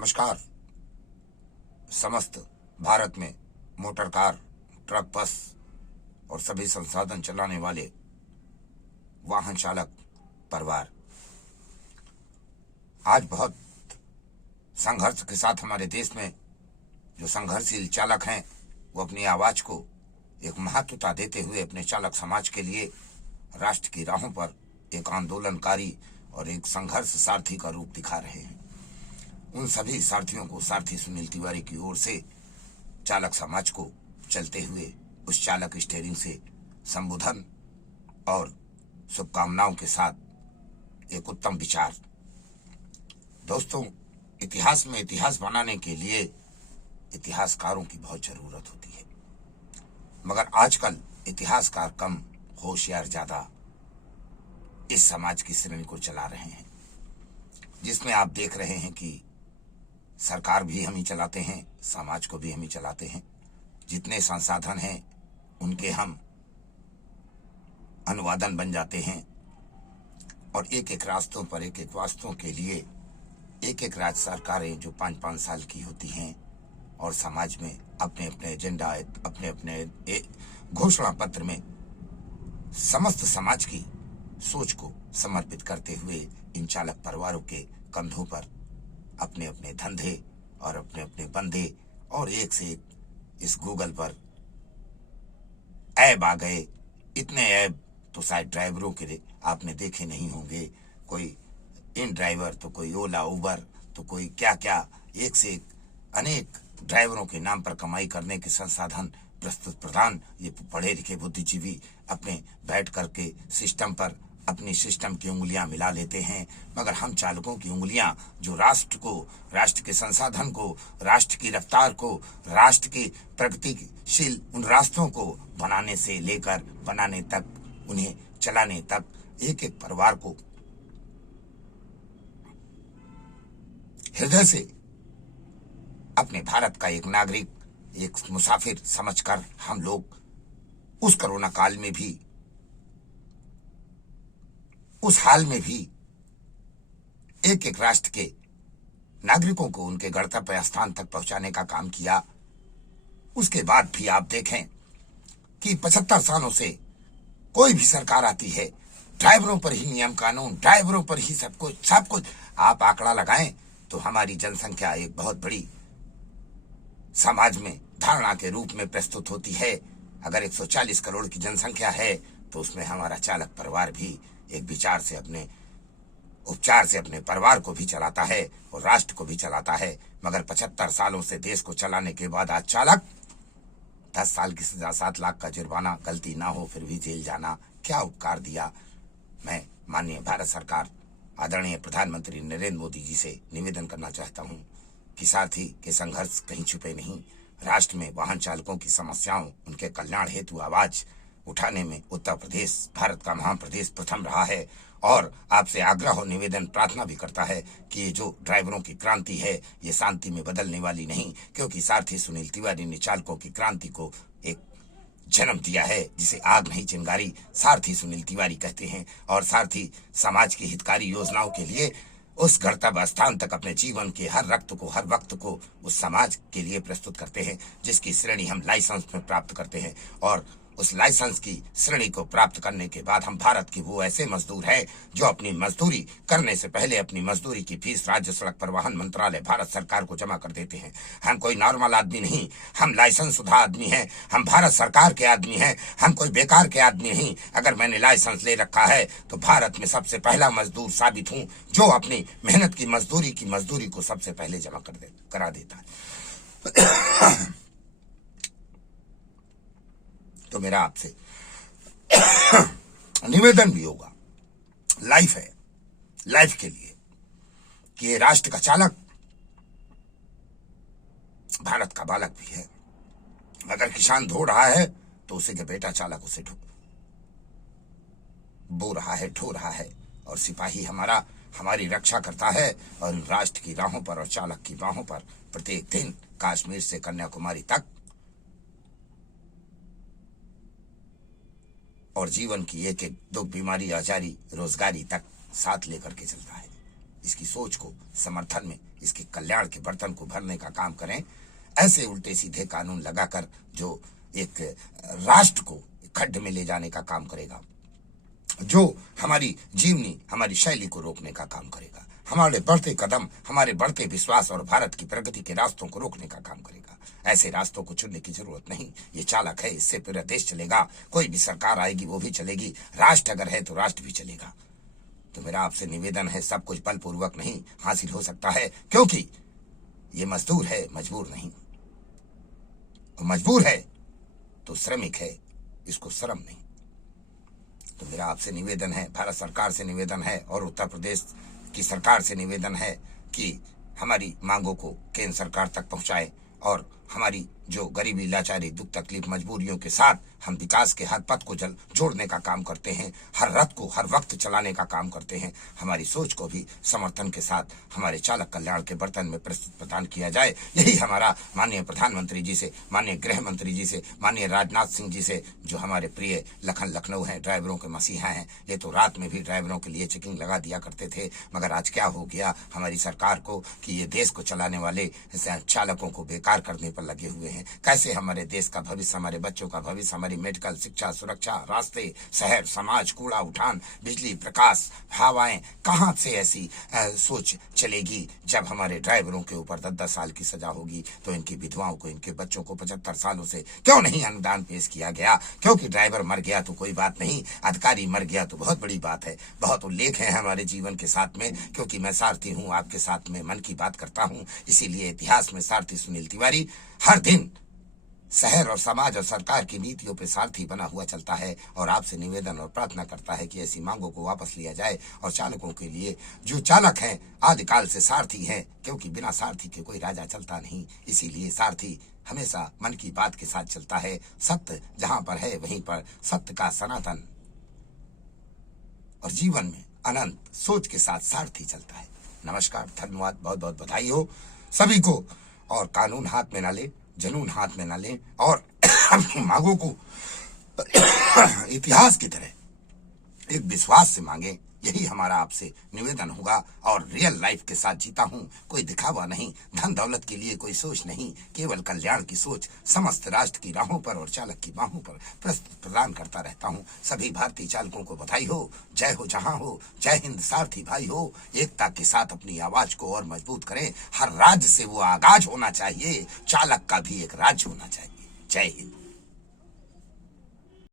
नमस्कार। समस्त भारत में मोटर कार, ट्रक, बस और सभी संसाधन चलाने वाले वाहन चालक परिवार आज बहुत संघर्ष के साथ हमारे देश में जो संघर्षशील चालक हैं वो अपनी आवाज को एक महत्वता देते हुए अपने चालक समाज के लिए राष्ट्र की राहों पर एक आंदोलनकारी और एक संघर्ष सारथी का रूप दिखा रहे हैं। उन सभी सारथियों को सारथी सुनील तिवारी की ओर से चालक समाज को चलते हुए उस चालक स्टीयरिंग से संबोधन और शुभकामनाओं के साथ एक उत्तम विचार। दोस्तों, इतिहास में इतिहास बनाने के लिए इतिहासकारों की बहुत जरूरत होती है, मगर आजकल इतिहासकार कम, होशियार ज्यादा इस समाज की श्रेणी को चला रहे हैं, जिसमें आप देख रहे हैं कि सरकार भी हम ही चलाते हैं, समाज को भी हम ही चलाते हैं। जितने संसाधन हैं उनके हम अनुवादन बन जाते हैं और एक एक रास्तों पर एक एक वास्तों के लिए एक एक राज्य सरकारें जो 5-5 साल की होती हैं और समाज में अपने अपने एजेंडा, अपने अपने घोषणा पत्र में समस्त समाज की सोच को समर्पित करते हुए इन चालक परिवारों के कंधों पर अपने अपने धंधे और अपने अपने बंधे और एक से एक इस गूगल पर ऐप आ गए। इतने ऐप तो शायद ड्राइवरों के लिए आपने देखे नहीं होंगे। कोई इन ड्राइवर तो कोई ओला, उबर तो कोई क्या क्या, एक से एक अनेक ड्राइवरों के नाम पर कमाई करने के संसाधन प्रस्तुत प्रदान ये पढ़े लिखे बुद्धिजीवी अपने बैठ करके सिस्टम पर अपनी सिस्टम की उंगलियां मिला लेते हैं, मगर हम चालकों की उंगलियां जो राष्ट्र को, राष्ट्र के संसाधन को, राष्ट्र की रफ्तार को, राष्ट्र की प्रगतिशील उन रास्तों को बनाने से लेकर बनाने तक, उन्हें चलाने तक एक एक परिवार को हृदय से अपने भारत का एक नागरिक, एक मुसाफिर समझकर हम लोग उस कोरोना काल में भी, उस हाल में भी एक एक राष्ट्र के नागरिकों को उनके गंतव्य स्थान तक पहुंचाने का काम किया। उसके बाद भी आप देखें कि 75 सालों से कोई भी सरकार आती है, ड्राइवरों पर ही नियम कानून, ड्राइवरों पर ही सब कुछ आप आंकड़ा लगाएं तो हमारी जनसंख्या एक बहुत बड़ी समाज में धारणा के रूप में प्रस्तुत होती है। अगर 140 करोड़ की जनसंख्या है तो उसमें हमारा चालक परिवार भी एक विचार से, अपने उपचार से अपने परिवार को भी चलाता है और राष्ट्र को भी चलाता है। मगर 75 सालों से देश को चलाने के बाद आज चालक 10 साल की सजा, 7 लाख का जुर्माना, गलती ना हो फिर भी जेल जाना, क्या उपकार दिया। मैं माननीय भारत सरकार, आदरणीय प्रधानमंत्री नरेंद्र मोदी जी से निवेदन करना चाहता हूं कि सारथी के संघर्ष कहीं छुपे नहीं। राष्ट्र में वाहन चालकों की समस्याओं, उनके कल्याण हेतु आवाज उठाने में उत्तर प्रदेश भारत का महान प्रदेश प्रथम रहा है और आपसे आग्रह और निवेदन प्रार्थना भी करता है कि ये जो ड्राइवरों की क्रांति है ये शांति में बदलने वाली नहीं, क्योंकि सारथी सुनील तिवारी ने चालकों की क्रांति को एक जन्म दिया है जिसे आग नहीं चिंगारी सारथी सुनील तिवारी कहते हैं। और सारथी समाज की हितकारी योजनाओं के लिए उस गंतव्य स्थान तक अपने जीवन के हर रक्त को, हर वक्त को उस समाज के लिए प्रस्तुत करते हैं, जिसकी श्रेणी हम लाइसेंस में प्राप्त करते हैं। और उस लाइसेंस की श्रेणी को प्राप्त करने के बाद हम भारत की वो ऐसे मजदूर हैं जो अपनी मजदूरी करने से पहले अपनी मजदूरी की फीस राज्य सड़क परिवहन मंत्रालय भारत सरकार को जमा कर देते हैं। हम कोई नॉर्मल आदमी नहीं, हम लाइसेंस शुदा आदमी हैं, हम भारत सरकार के आदमी हैं, हम कोई बेकार के आदमी नहीं। अगर मैंने लाइसेंस ले रखा है तो भारत में सबसे पहला मजदूर साबित हूं जो अपनी मेहनत की मजदूरी को सबसे पहले जमा करा देता है। तो मेरा आपसे निवेदन भी होगा, लाइफ है, लाइफ के लिए कि ये राष्ट्र का चालक भारत का बालक भी है। अगर किसान धो रहा है तो उसे के बेटा चालक उसे बो रहा है, ढो रहा है, और सिपाही हमारी रक्षा करता है। और राष्ट्र की राहों पर और चालक की बाहों पर प्रत्येक दिन कश्मीर से कन्याकुमारी तक और जीवन की एक एक दुख, बीमारी, आजारी, रोजगारी तक साथ लेकर के चलता है। इसकी सोच को समर्थन में इसके कल्याण के बर्तन को भरने का काम करें। ऐसे उल्टे सीधे कानून लगाकर जो एक राष्ट्र को खड्डे में ले जाने का काम करेगा, जो हमारी जीवनी, हमारी शैली को रोकने का काम करेगा, हमारे बढ़ते कदम, हमारे बढ़ते विश्वास और भारत की प्रगति के रास्तों को रोकने का काम करेगा, ऐसे रास्तों को चुनने की जरूरत नहीं। ये चालक है, इससे पूरा देश चलेगा। कोई भी सरकार आएगी वो भी चलेगी, राष्ट्र अगर है तो राष्ट्र भी चलेगा। तो मेरा आपसे निवेदन है, सब कुछ बलपूर्वक नहीं हासिल हो सकता है, क्योंकि ये मजदूर है, मजबूर नहीं। और मजबूर है तो श्रमिक है, इसको शर्म नहीं। तो मेरा आपसे निवेदन है, भारत सरकार से निवेदन है और उत्तर प्रदेश की सरकार से निवेदन है कि हमारी मांगों को केंद्र सरकार तक पहुंचाए और हमारी जो गरीबी, लाचारी, दुख, तकलीफ, मजबूरियों के साथ हम विकास के हर पथ को जोड़ने का काम करते हैं, हर रथ को हर वक्त चलाने का काम करते हैं। हमारी सोच को भी समर्थन के साथ हमारे चालक कल्याण के बर्तन में प्रस्तुत प्रदान किया जाए। यही हमारा माननीय प्रधानमंत्री जी से, माननीय गृह मंत्री जी से, माननीय राजनाथ सिंह जी से, जो हमारे प्रिय लखन लखनऊ हैं, ड्राइवरों के मसीहा हैं। ये तो रात में भी ड्राइवरों के लिए चेकिंग लगा दिया करते थे, मगर आज क्या हो गया हमारी सरकार को कि ये देश को चलाने वाले चालकों को बेकार करने पर लगे हुए हैं। कैसे हमारे देश का भविष्य, हमारे बच्चों का भविष्य, हमारी मेडिकल, शिक्षा, सुरक्षा, रास्ते, शहर, समाज, कूड़ा उठान, बिजली, प्रकाश, हवाएं, कहां से ऐसी सोच चलेगी जब हमारे ड्राइवरों के ऊपर 10-10 साल की सजा होगी। तो इनकी विधवाओं को, इनके बच्चों को 75 सालों से क्यों नहीं अनुदान पेश किया गया? क्योंकि ड्राइवर मर गया तो कोई बात नहीं, अधिकारी मर गया तो बहुत बड़ी बात है। बहुत उल्लेख है हमारे जीवन के साथ में, क्योंकि मैं सारथी हूं, आपके साथ में मन की बात करता हूं। इसीलिए इतिहास में सारथी सुनील तिवारी हर दिन शहर और समाज और सरकार की नीतियों पर सारथी बना हुआ चलता है और आपसे निवेदन और प्रार्थना करता है कि ऐसी मांगों को वापस लिया जाए और चालकों के लिए, जो चालक हैं आदिकाल से सारथी हैं, क्योंकि बिना सारथी के कोई राजा चलता नहीं। इसीलिए सारथी हमेशा मन की बात के साथ चलता है। सत्य जहां पर है वहीं पर सत्य का सनातन और जीवन में अनंत सोच के साथ सारथी चलता है। नमस्कार, धन्यवाद, बहुत बहुत बधाई हो सभी को। और कानून हाथ में ना ले, जुनून हाथ में ना लें और अपनी मांगों को इतिहास की तरह एक विश्वास से मांगे। यही हमारा आपसे निवेदन होगा। और रियल लाइफ के साथ जीता हूं, कोई दिखावा नहीं, धन दौलत के लिए कोई सोच नहीं, केवल कल्याण की सोच समस्त राष्ट्र की राहों पर और चालक की बाहों पर प्रस्तुत प्रदान करता रहता हूं। सभी भारतीय चालकों को बधाई हो, जय हो जहां हो, जय हिंद सारथी भाई हो। एकता के साथ अपनी आवाज को और मजबूत करें। हर राज्य से वो आगाज होना चाहिए, चालक का भी एक राज्य होना चाहिए। जय हिंद।